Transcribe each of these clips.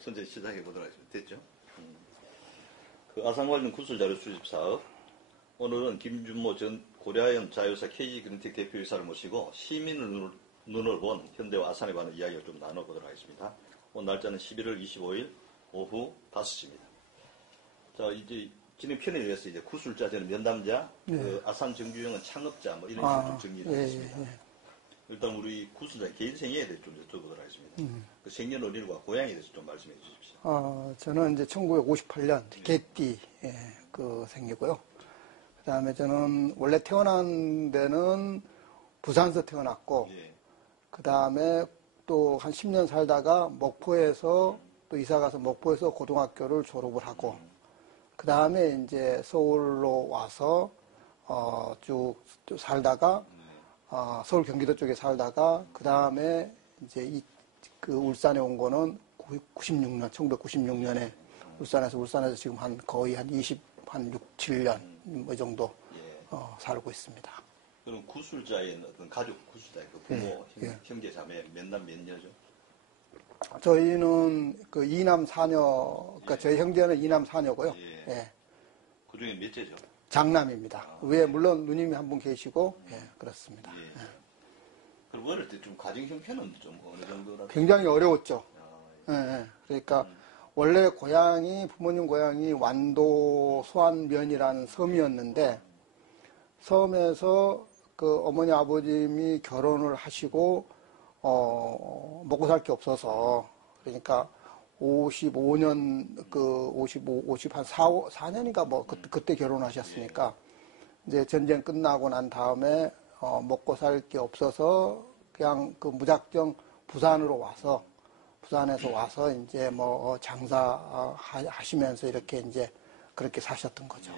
천천히 시작해 보도록 하겠습니다. 됐죠? 그 아산 관련 구술 자료 수집 사업. 오늘은 김준모 전 고려아연 자유사 KG그린텍 대표이사를 모시고 시민의 눈을 본 현대와 아산에 관한 이야기를 좀 나눠보도록 하겠습니다. 오늘 날짜는 11월 25일 오후 5시입니다. 자, 이제 진행 편에 의해서 이제 구술자, 저는 면담자, 네. 그 아산 정규영은 창업자, 뭐 이런 식으로 좀 정리를 하겠습니다. 일단 우리 구술자 개인 생애에 대해 좀 여쭤보도록 하겠습니다. 그 생년월일과 고향에 대해서 좀 말씀해 주십시오. 저는 이제 1958년 개띠 그 생이고요. 그 다음에 저는 원래 태어난 데는 부산에서 태어났고, 그 다음에 또 한 10년 살다가 목포에서 또 이사가서 목포에서 고등학교를 졸업을 하고, 그 다음에 이제 서울로 와서 쭉 살다가 서울 경기도 쪽에 살다가 그 다음에 이제 그 울산에 온 거는 1996년에 울산에서 지금 거의 한 6, 7년 뭐 정도 살고 있습니다. 그럼 구술자의 어떤 가족 구술자의 그 부모, 형제 자매 몇 남 몇 여죠? 저희는 그 2남 4녀, 그러니까 저희 형제는 2남 4녀고요. 그 중에 몇째죠? 장남입니다. 위에 물론 누님이 한 분 계시고, 그렇습니다. 그럼 어릴 때 좀 가정 형편은 좀 어느 정도라? 굉장히 어려웠죠. 그러니까 원래 부모님 고향이 완도 소안면이라는 섬이었는데, 섬에서 그 어머니 아버님이 결혼을 하시고 먹고 살 게 없어서, 그러니까 55년, 4년인가 뭐, 그때 결혼하셨으니까, 이제 전쟁 끝나고 난 다음에, 먹고 살 게 없어서, 그냥 그 무작정 부산에서 와서 이제 뭐, 하시면서 이렇게 이제 그렇게 사셨던 거죠.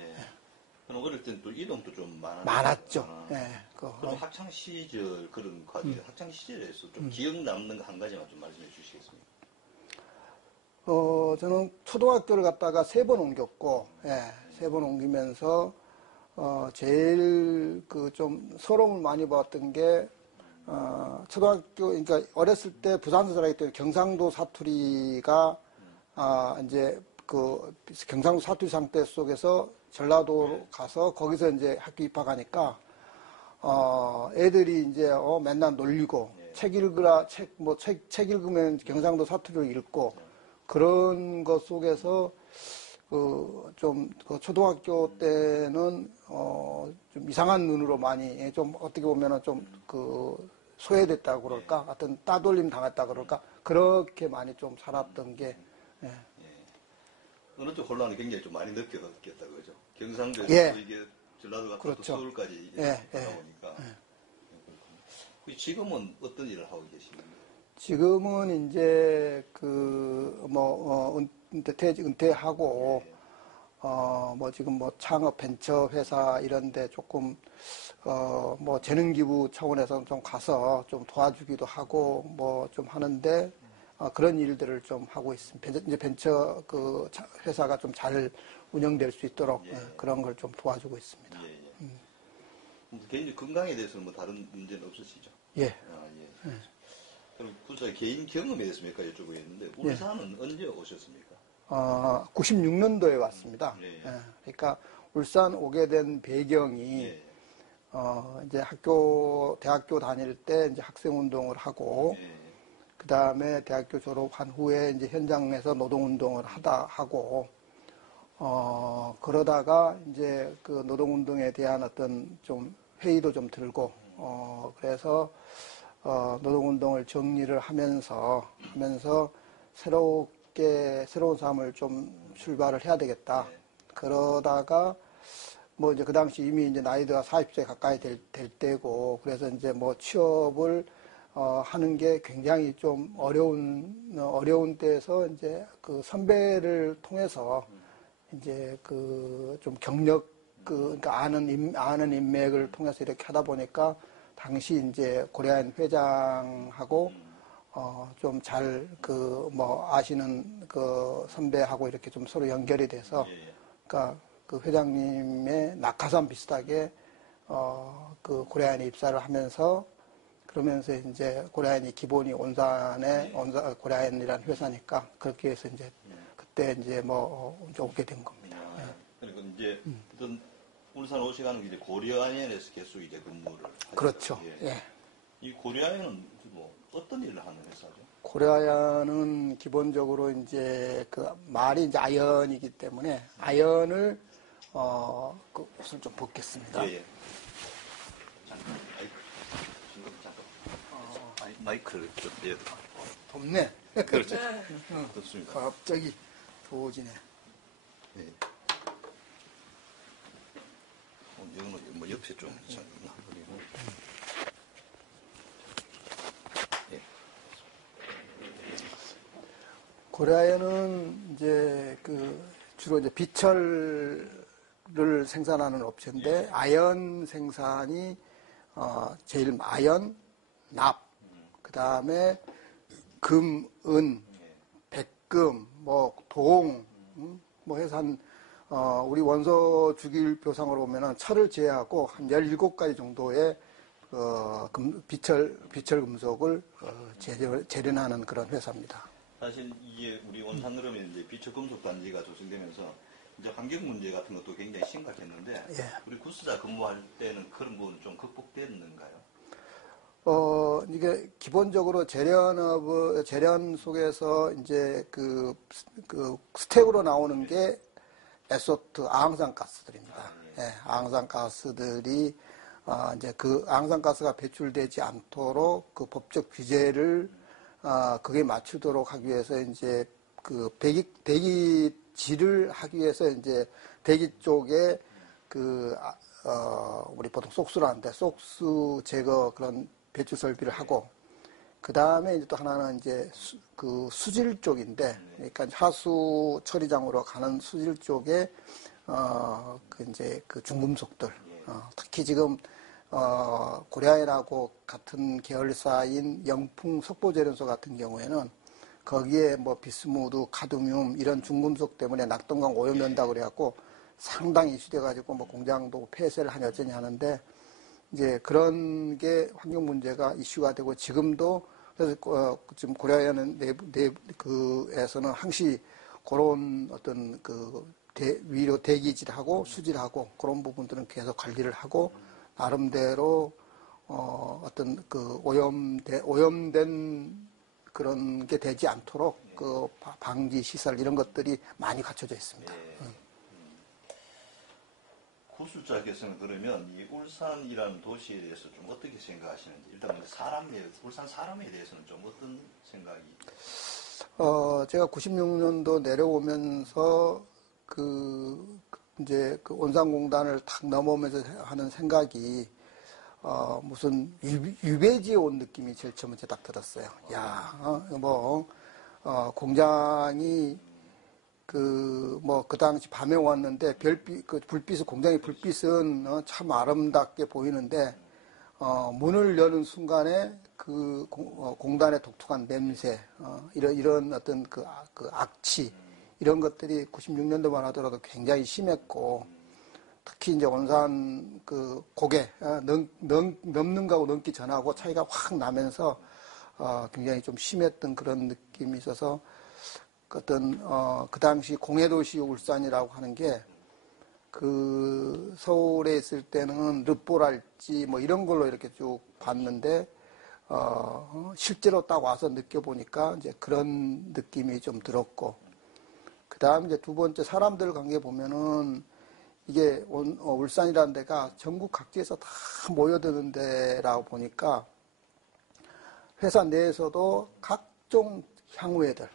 그럼 어릴 때는 또 이동도 좀 많았죠. 그럼 학창 시절 그런 과정, 학창 시절에서 좀 기억 남는 거 한 가지만 좀 말씀해 주시겠습니까? 저는 초등학교를 갔다가 3번 옮겼고, 3번 옮기면서, 제일 좀 서러움을 많이 받았던 게, 초등학교, 그러니까 어렸을 때 부산에서 살았기 때문에 경상도 사투리가, 이제 경상도 사투리 상태 속에서 전라도로 가서 거기서 이제 학교 입학하니까, 애들이 이제, 맨날 놀리고, 책 읽으면 경상도 사투리를 읽고, 그런 것 속에서, 초등학교 때는, 좀 이상한 눈으로 많이, 좀 어떻게 보면은 소외됐다고 그럴까? 어떤 따돌림 당했다 그럴까? 그렇게 많이 좀 살았던 게, 어느 쪽 혼란을 굉장히 좀 많이 느꼈다, 그죠? 경상도에서 이게 전라도 같은 그렇죠. 또 서울까지 가다 보니까. 지금은 어떤 일을 하고 계십니까? 지금은 이제 은퇴하고 지금 창업 벤처 회사 이런데 조금 재능 기부 차원에서 좀 가서 좀 도와주기도 하고 좀 하는데 그런 일들을 좀 하고 있습니다. 이제 벤처 회사가 좀 잘 운영될 수 있도록 그런 걸 좀 도와주고 있습니다. 개인 건강에 대해서는 다른 문제는 없으시죠? 그럼 구사 개인 경험에 대해서 몇 가지 여쭤보겠는데 울산은 언제 오셨습니까? 96년도에 왔습니다. 그러니까 울산 오게 된 배경이 이제 대학교 다닐 때 이제 학생 운동을 하고 그 다음에 대학교 졸업한 후에 이제 현장에서 노동 운동을 하고 그러다가 이제 그 노동 운동에 대한 어떤 좀 회의도 좀 들고 그래서 노동 운동을 정리를 하면서 새로운 삶을 좀 출발을 해야 되겠다. 그러다가 이제 그 당시 이미 이제 나이가 40세 가까이 될 때고 그래서 이제 취업을 하는 게 굉장히 좀 어려운 때에서 이제 그 선배를 통해서 이제 좀 경력 그러니까 아는 인맥을 통해서 이렇게 하다 보니까 당시 이제 고려아연 회장하고 좀 잘 아시는 선배하고 이렇게 좀 서로 연결이 돼서 그러니까 그 회장님의 낙하산 비슷하게 고려아연에 입사를 하면서 그러면서 이제 고려아연이 기본이 온산의 고려아연이라는 회사니까 그렇게 해서 이제 그때 이제 이제 오게 된 겁니다. 그러니까 이제 어떤 울산 오시가는 게 이제 고려아연에서 계속 이제 근무를 하죠. 그렇죠. 예. 이 고려아연은 뭐 어떤 일을 하는 회사죠? 고려아연은 기본적으로 이제 그 말이 이제 아연이기 때문에 아연을 그 옷을 좀 벗겠습니다. 예. 잠깐 마이크. 마이크를 좀 내려놔. 덥네. 그렇죠. 좋습니다. 갑자기 더워지네. 예. 이거는 뭐 옆에 좀 놔버리고. 예. 고려아연은 이제 주로 이제 비철을 생산하는 업체인데 아연 생산이 제일 아연, 납, 그 다음에 금, 은, 백금, 동, 해서 우리 원소 주기율 표상으로 보면은 철을 제외하고 한 17가지 정도의 비철 금속을 재련하는 그런 회사입니다. 사실 이게 우리 온산그룹이 이제 비철금속 단지가 조성되면서 이제 환경 문제 같은 것도 굉장히 심각했는데 우리 구스자 근무할 때는 그런 부분 좀 극복됐는가요? 이게 기본적으로 재련 속에서 이제 스택으로 나오는 게 에소트, 아항산 가스들입니다. 아항산 가스들이 이제 아항산 가스가 배출되지 않도록 그 법적 규제를 그게 맞추도록 하기 위해서 이제 대기질을 하기 위해서 이제 대기 쪽에 우리 보통 쏙수를 하는데 쏙수 제거 그런 배출 설비를 하고 그 다음에 이제 또 하나는 이제 수질 쪽인데 그러니까 하수 처리장으로 가는 수질 쪽에 이제 중금속들 특히 지금 고려아연하고 같은 계열사인 영풍 석보재련소 같은 경우에는 거기에 비스무드, 카드뮴 이런 중금속 때문에 낙동강 오염된다고 그래갖고 상당히 이슈돼가지고 공장도 폐쇄를 하냐 어쩌냐 하는데 이제 그런 게 환경 문제가 이슈가 되고 지금도 그래서 지금 고려아연은 내부에서는 항시 그런 어떤 위로 대기질하고 수질하고 그런 부분들은 계속 관리를 하고 나름대로 어떤 오염된 그런 게 되지 않도록 방지 시설 이런 것들이 많이 갖춰져 있습니다. 구술자께서는 그러면 이 울산이라는 도시에 대해서 좀 어떻게 생각하시는지 일단 울산 사람에 대해서는 좀 어떤 생각이? 제가 96년도 내려오면서 이제 온산공단을 탁 넘어오면서 하는 생각이 무슨 유배지에 온 느낌이 제일 처음에 딱 들었어요. 공장이 그 당시 밤에 왔는데 공장의 불빛은 참 아름답게 보이는데, 문을 여는 순간에 공단의 독특한 냄새, 이런 어떤 악취, 이런 것들이 96년도만 하더라도 굉장히 심했고, 특히 이제 온산 고개, 넘는 거하고 넘기 전하고 차이가 확 나면서, 굉장히 좀 심했던 그런 느낌이 있어서, 그 당시 공해도시 울산이라고 하는 게, 서울에 있을 때는 르뽀랄지 이런 걸로 이렇게 쭉 봤는데, 실제로 딱 와서 느껴보니까 이제 그런 느낌이 좀 들었고, 그 다음 이제 두 번째 사람들 관계 보면은, 이게 울산이라는 데가 전국 각지에서 다 모여드는 데라고 보니까, 회사 내에서도 각종 향후회들,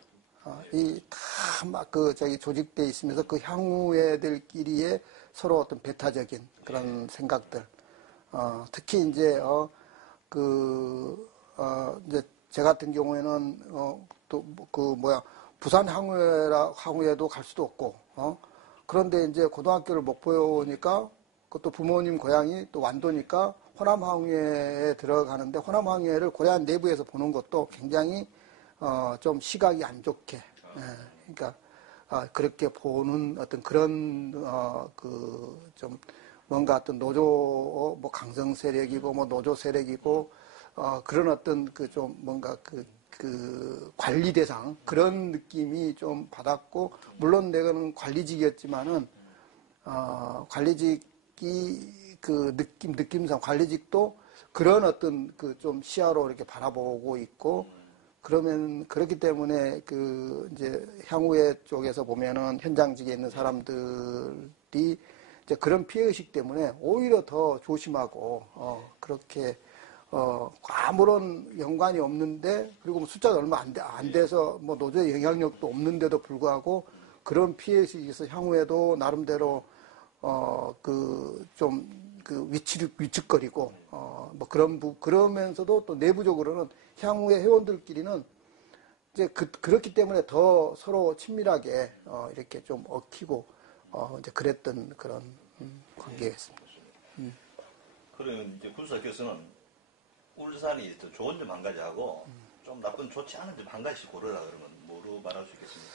조직돼 있으면서 그 향후회들끼리의 서로 어떤 배타적인 그런 생각들, 특히 이제, 이제 제 같은 경우에는, 부산 향후회도 갈 수도 없고, 그런데 이제 고등학교를 목포에 오니까 그것도 부모님 고향이 또 완도니까 호남 항해에 들어가는데 호남 항해를 고려아연 내부에서 보는 것도 굉장히 좀 시각이 안 좋게, 그러니까 그렇게 보는 어떤 그런 좀 뭔가 어떤 노조 강성 세력이고 노조 세력이고 그런 어떤 그 좀 뭔가 그 관리 대상 그런 느낌이 좀 받았고, 물론 내가는 관리직이었지만은 관리직이 그 느낌상 관리직도 그런 어떤 그 좀 시야로 이렇게 바라보고 있고, 그러면 그렇기 때문에 그 이제 향후회 쪽에서 보면은 현장직에 있는 사람들이 이제 그런 피해의식 때문에 오히려 더 조심하고 그렇게 아무런 연관이 없는데, 그리고 뭐 숫자가 얼마 안 돼서 뭐 노조의 영향력도 없는데도 불구하고 그런 피해의식이 있어 향후에도 나름대로 그 좀 그 위축거리고 뭐 그러면서도 또 내부적으로는 향후에 회원들끼리는 이제 그렇기 때문에 더 서로 친밀하게 이렇게 좀 얽히고 이제 그랬던 그런 관계였습니다. 그러면 이제 군수님께서는 울산이 더 좋은 점 한 가지하고 좀 나쁜 좋지 않은 점 한 가지씩 고르라 그러면 뭐로 말할 수 있겠습니까?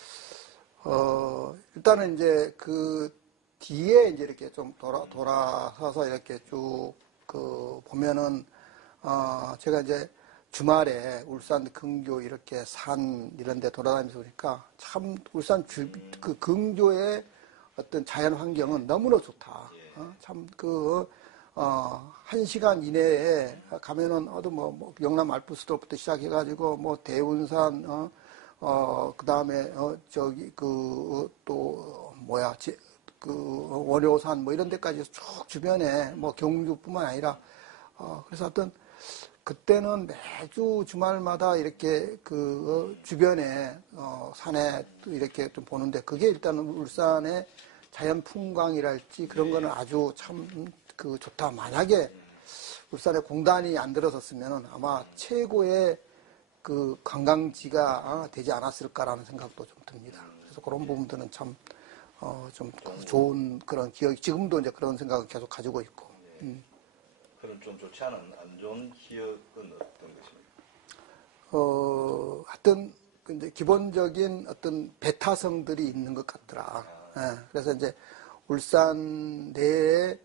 일단은 이제 그 뒤에 이제 이렇게 좀 돌아서서 이렇게 쭉 그 보면은 제가 이제 주말에 울산 근교 이렇게 산 이런 데 돌아다니면서 보니까 참 울산 그 근교의 어떤 자연 환경은 너무나 좋다. 참 한 시간 이내에 가면은 뭐 영남 알프스로부터 시작해가지고 뭐 대운산 그 다음에 저기 또 뭐야 그 월요산 뭐 이런 데까지 쭉 주변에 뭐 경주뿐만 아니라 그래서 하여튼 그때는 매주 주말마다 이렇게 그 주변에 산에 또 이렇게 좀 보는데, 그게 일단은 울산의 자연 풍광이랄지 그런 거는 아주 참 그 좋다. 만약에 울산에 공단이 안 들어섰으면 아마 최고의 그 관광지가 되지 않았을까라는 생각도 좀 듭니다. 그래서 그런 부분들은 참 좀 좋은 그런 기억, 지금도 이제 그런 생각을 계속 가지고 있고. 그런 좀 좋지 않은 안 좋은 기억은 어떤 것입니까? 하여튼 이제 기본적인 어떤 배타성들이 있는 것 같더라. 예, 그래서 이제 울산 내에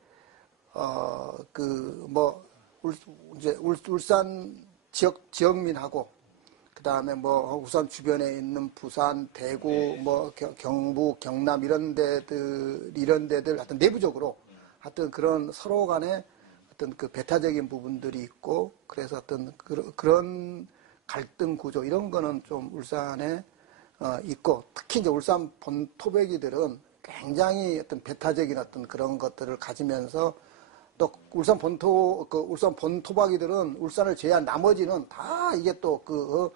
이제 울산 지역민하고, 그 다음에 뭐 울산 주변에 있는 부산, 대구, 뭐 경북, 경남 이런 데들 하여튼 내부적으로 하여튼 그런 서로 간에 어떤 그 배타적인 부분들이 있고, 그래서 어떤 그런 갈등 구조 이런 거는 좀 울산에 있고, 특히 이제 울산 본토배기들은 굉장히 어떤 배타적인 어떤 그런 것들을 가지면서, 또 울산 본토박이들은 울산을 제외한 나머지는 다 이게 또 그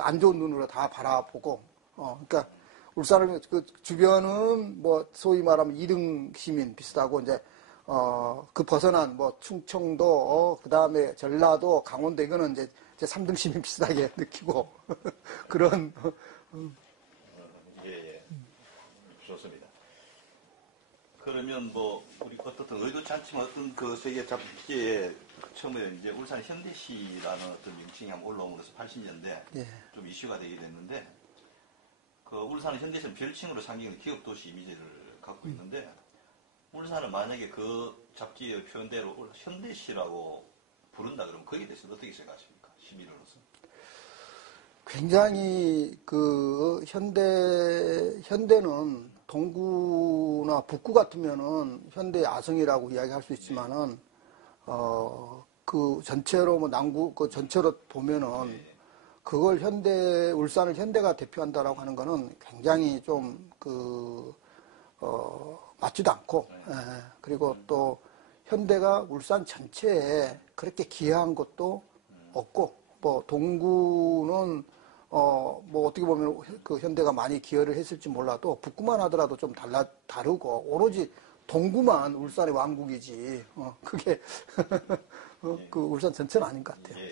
안 좋은 눈으로 다 바라보고, 그러니까 울산을 그 주변은 뭐 소위 말하면 2등 시민 비슷하고, 이제 그 벗어난 뭐 충청도, 그 다음에 전라도, 강원도 이거는 이제 3등 시민 비슷하게 느끼고 그런. 예. 좋습니다. 그러면 뭐 우리 어떻든 의도치 않지만 어떤 그 세계 잡지에 처음에 이제 울산 현대시라는 어떤 명칭이 한번 올라오면서 80년대 좀 이슈가 되게 됐는데, 그 울산은 현대시는 별칭으로 상징하는 기업도시 이미지를 갖고 있는데, 울산은 만약에 그 잡지의 표현대로 현대시라고 부른다 그러면 거기에 대해서 어떻게 생각하십니까? 시민으로서. 굉장히 그 현대는 동구나 북구 같으면은 현대 야성이라고 이야기할 수 있지만은 그 전체로 뭐 남구 그 전체로 보면은 그걸 울산을 현대가 대표한다라고 하는 거는 굉장히 좀 맞지도 않고, 그리고 또 현대가 울산 전체에 그렇게 기여한 것도 없고, 뭐 동구는 뭐 어떻게 보면 그 현대가 많이 기여를 했을지 몰라도 북구만 하더라도 좀 다르고, 오로지 동구만 울산의 왕국이지 그게 그 울산 전체는 아닌 것 같아요.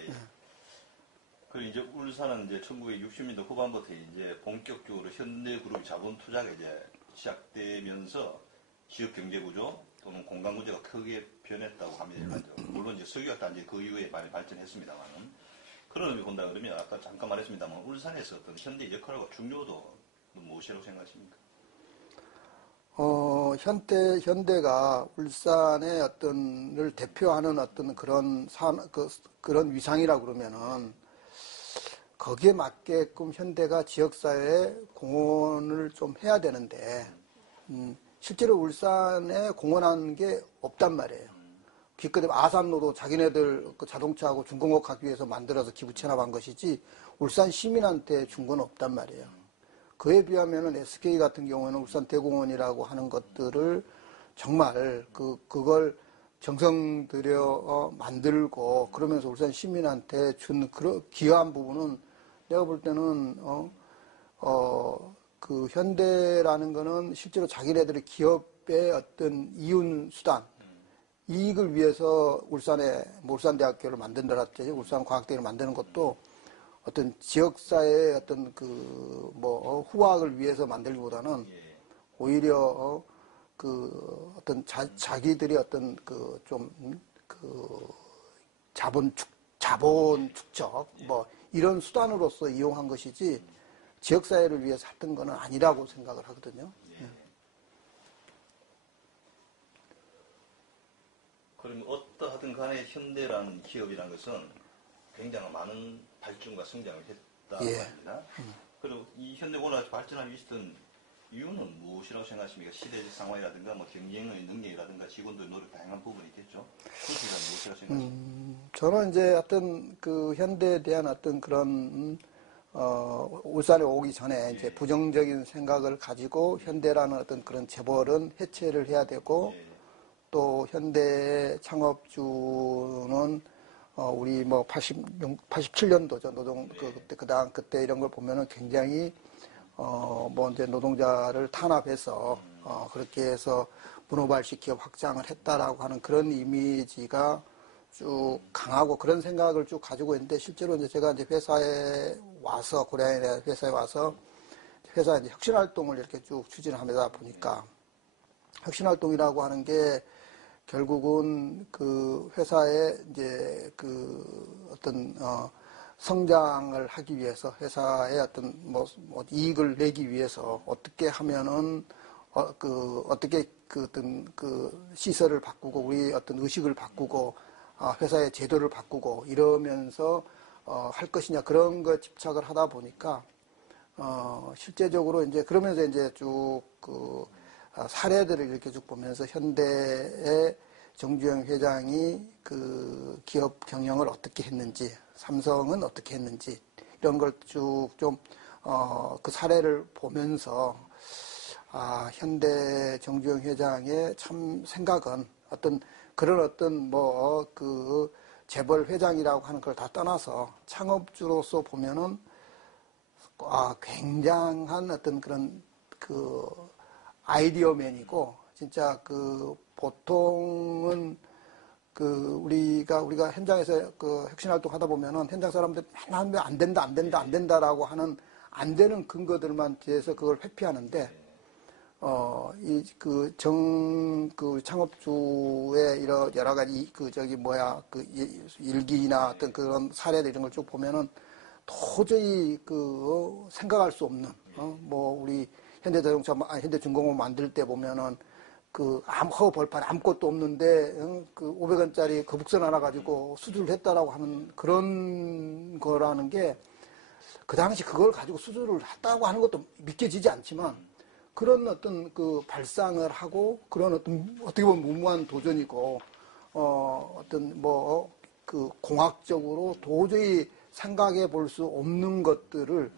그리고 이제 울산은 이제 1960년대 후반부터 이제 본격적으로 현대그룹 자본 투자가 이제 시작되면서 지역 경제 구조 또는 공간 구조가 크게 변했다고 합니다. 물론 이제 석유화단지 그 이후에 많이 발전했습니다만은, 그런 의미 본다 그러면 아까 잠깐 말했습니다만 울산에서 어떤 현대 역할과 중요도 무엇이라고 생각하십니까? 현대가 울산의 을 대표하는 그런 위상이라고 그러면은, 거기에 맞게끔 현대가 지역사회에 공헌을 좀 해야 되는데, 실제로 울산에 공헌한 게 없단 말이에요. 기껏해 아산로도 자기네들 자동차하고 준공업하기 위해서 만들어서 기부 체납한 것이지, 울산 시민한테 준 건 없단 말이에요. 그에 비하면은 SK 같은 경우에는 울산 대공원이라고 하는 것들을 정말 그걸 정성 들여 만들고 그러면서 울산 시민한테 준 그런 기여한 부분은 내가 볼 때는 그 현대라는 거는 실제로 자기네들의 기업의 어떤 이윤 수단 이익을 위해서 울산대학교를 만든다랄지 울산과학대를 만드는 것도 어떤 지역사회의 어떤 후학을 위해서 만들기보다는 오히려 어떤 자기들이 어떤 자본 축적 이런 수단으로서 이용한 것이지 지역사회를 위해서 했던 거는 아니라고 생각을 하거든요. 그러면 어떠하든 간에 현대라는 기업이라는 것은 굉장히 많은 발전과 성장을 했다고 합니다. 그리고 이 현대공업이 발전하기 위해서던 이유는 무엇이라고 생각하십니까? 시대적 상황이라든가 경쟁의 능력이라든가 직원들의 노력 다양한 부분이 있겠죠. 그것은 무엇이라고 생각하십니까? 저는 이제 어떤 현대에 대한 어떤 그런 울산에 오기 전에 이제 부정적인 생각을 가지고 현대라는 어떤 그런 재벌은 해체를 해야 되고 또 현대의 창업주는 우리 87년도죠. 그때 이런 걸 보면은 굉장히 이제 노동자를 탄압해서 그렇게 해서 문호발식 기업 확장을 했다라고 하는 그런 이미지가 쭉 강하고 그런 생각을 쭉 가지고 있는데 실제로 이제 제가 이제 회사에 와서 고려인의 회사에 와서 회사 이제 혁신활동을 이렇게 쭉 추진하다 보니까 혁신활동이라고 하는 게 결국은 그 회사의 이제 어떤 성장을 하기 위해서 회사의 어떤 이익을 내기 위해서 어떻게 하면은 어떻게 어떤 시설을 바꾸고 우리 어떤 의식을 바꾸고 회사의 제도를 바꾸고 이러면서 할 것이냐 그런 거 집착을 하다 보니까 실제적으로 이제 그러면서 이제 쭉 사례들을 이렇게 쭉 보면서 현대의 정주영 회장이 그 기업 경영을 어떻게 했는지, 삼성은 어떻게 했는지, 이런 걸 쭉 좀, 그 사례를 보면서, 현대 정주영 회장의 참 생각은 그런 어떤 재벌 회장이라고 하는 걸 다 떠나서 창업주로서 보면은, 굉장한 어떤 그런 아이디어맨이고 진짜 보통은 우리가 현장에서 혁신 활동 하다 보면은 현장 사람들 맨날 안 된다라고 하는 안 되는 근거들만 뒤에서 그걸 회피하는데 창업주의 여러 가지 일기나 어떤 그런 사례들 이런 걸 쭉 보면은 도저히 생각할 수 없는 우리 현대중공업 만들 때 보면은 허벌판 아무것도 없는데 500원짜리 거북선 하나 가지고 수주를 했다라고 하는 그런 거라는 게 그 당시 그걸 가지고 수주를 했다고 하는 것도 믿겨지지 않지만 그런 어떤 발상을 하고 그런 어떻게 보면 무모한 도전이고 공학적으로 도저히 생각해 볼 수 없는 것들을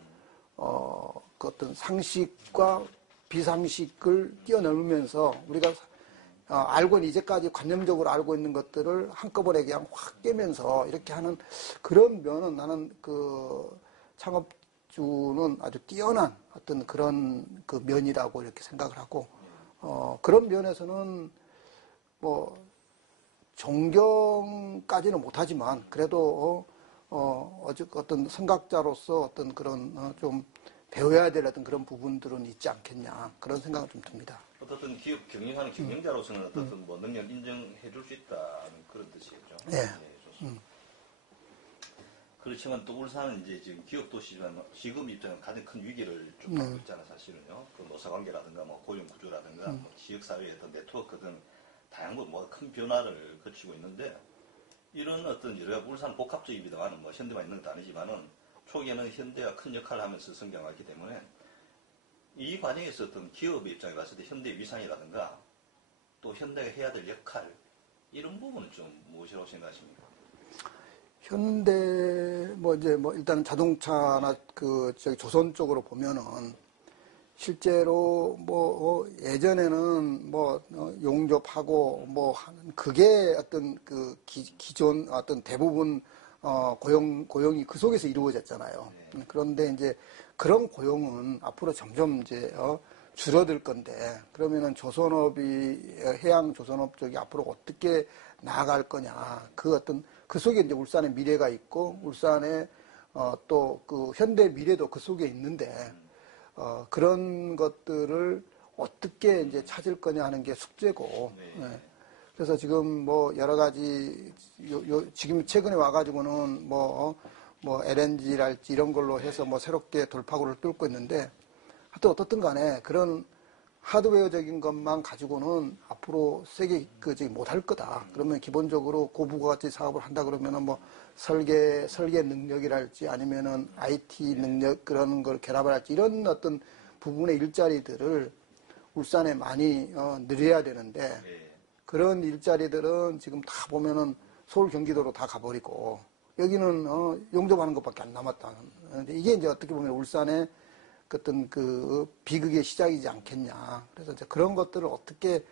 어떤 상식과 비상식을 뛰어넘으면서 우리가 이제까지 관념적으로 알고 있는 것들을 한꺼번에 그냥 확 깨면서 이렇게 하는 그런 면은 나는 창업주는 아주 뛰어난 어떤 그런 면이라고 이렇게 생각을 하고 그런 면에서는 존경까지는 못하지만 그래도 어떤 생각자로서 어떤 그런 좀 배워야 될 어떤 그런 부분들은 있지 않겠냐 그런 생각은 좀 듭니다. 어떻든 기업 경영하는 경영자로서는 어떻든 능력 인정해 줄 수 있다는 그런 뜻이겠죠. 네. 좋습니다. 그렇지만 또 울산은 이제 지금 기업 도시지만 지금 입장은 가장 큰 위기를 좀 받고 있잖아, 사실은요. 그 노사관계라든가 뭐 고용 구조라든가 뭐 지역사회의 어떤 네트워크 등 다양한 뭐 큰 변화를 거치고 있는데 이런 어떤 여러 울산 복합적입니다만은 뭐 현대만 있는 것도 아니지만은 초기에는 현대가 큰 역할을 하면서 성장했기 때문에 이 과정에서 어떤 기업의 입장에 봤을 때 현대의 위상이라든가 또 현대가 해야 될 역할 이런 부분은 좀 무엇이라고 생각하십니까? 현대 일단 자동차나 저기 조선 쪽으로 보면은 실제로 예전에는 용접하고 하는 그게 어떤 그 기존 어떤 대부분 고용이 그 속에서 이루어졌잖아요. 그런데 이제 그런 고용은 앞으로 점점 이제 줄어들 건데 그러면은 해양 조선업 쪽이 앞으로 어떻게 나아갈 거냐 그 속에 이제 울산의 미래가 있고 울산의 또 그 현대 미래도 그 속에 있는데 그런 것들을 어떻게 이제 찾을 거냐 하는 게 숙제고. 네. 그래서 지금 여러 가지 지금 최근에 와가지고는 LNG랄지 이런 걸로 해서 새롭게 돌파구를 뚫고 있는데 하여튼 어떻든 간에 그런 하드웨어적인 것만 가지고는 앞으로 세계 못할 거다. 그러면 기본적으로 고부가가치 사업을 한다 그러면은 설계 능력이랄지 아니면은 IT 능력 그런 걸 결합을 할지 이런 어떤 부분의 일자리들을 울산에 많이 늘려야 되는데 그런 일자리들은 지금 다 보면은 서울 경기도로 다 가버리고 여기는 용접하는 것밖에 안 남았다. 근데 이게 이제 어떻게 보면 울산의 어떤 비극의 시작이지 않겠냐. 그래서 이제 그런 것들을 어떻게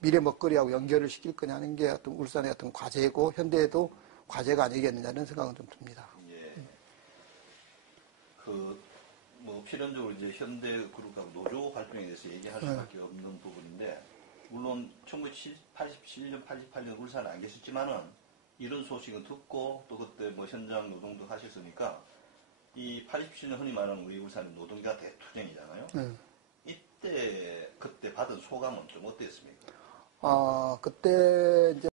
미래 먹거리하고 연결을 시킬 거냐 하는 게 어떤 울산의 어떤 과제고 현대에도 과제가 아니겠느냐는 생각은 좀 듭니다. 예. 필연적으로 이제 현대그룹하고 노조 활동에 대해서 얘기할 수밖에 없는 부분인데 물론 1987년, 88년 울산에 안 계셨지만은 이런 소식은 듣고 또 그때 현장 노동도 하셨으니까 이 87년 흔히 말하는 우리 울산의 노동자 대투쟁이잖아요. 그때 받은 소감은 좀 어땠습니까? 그때 이제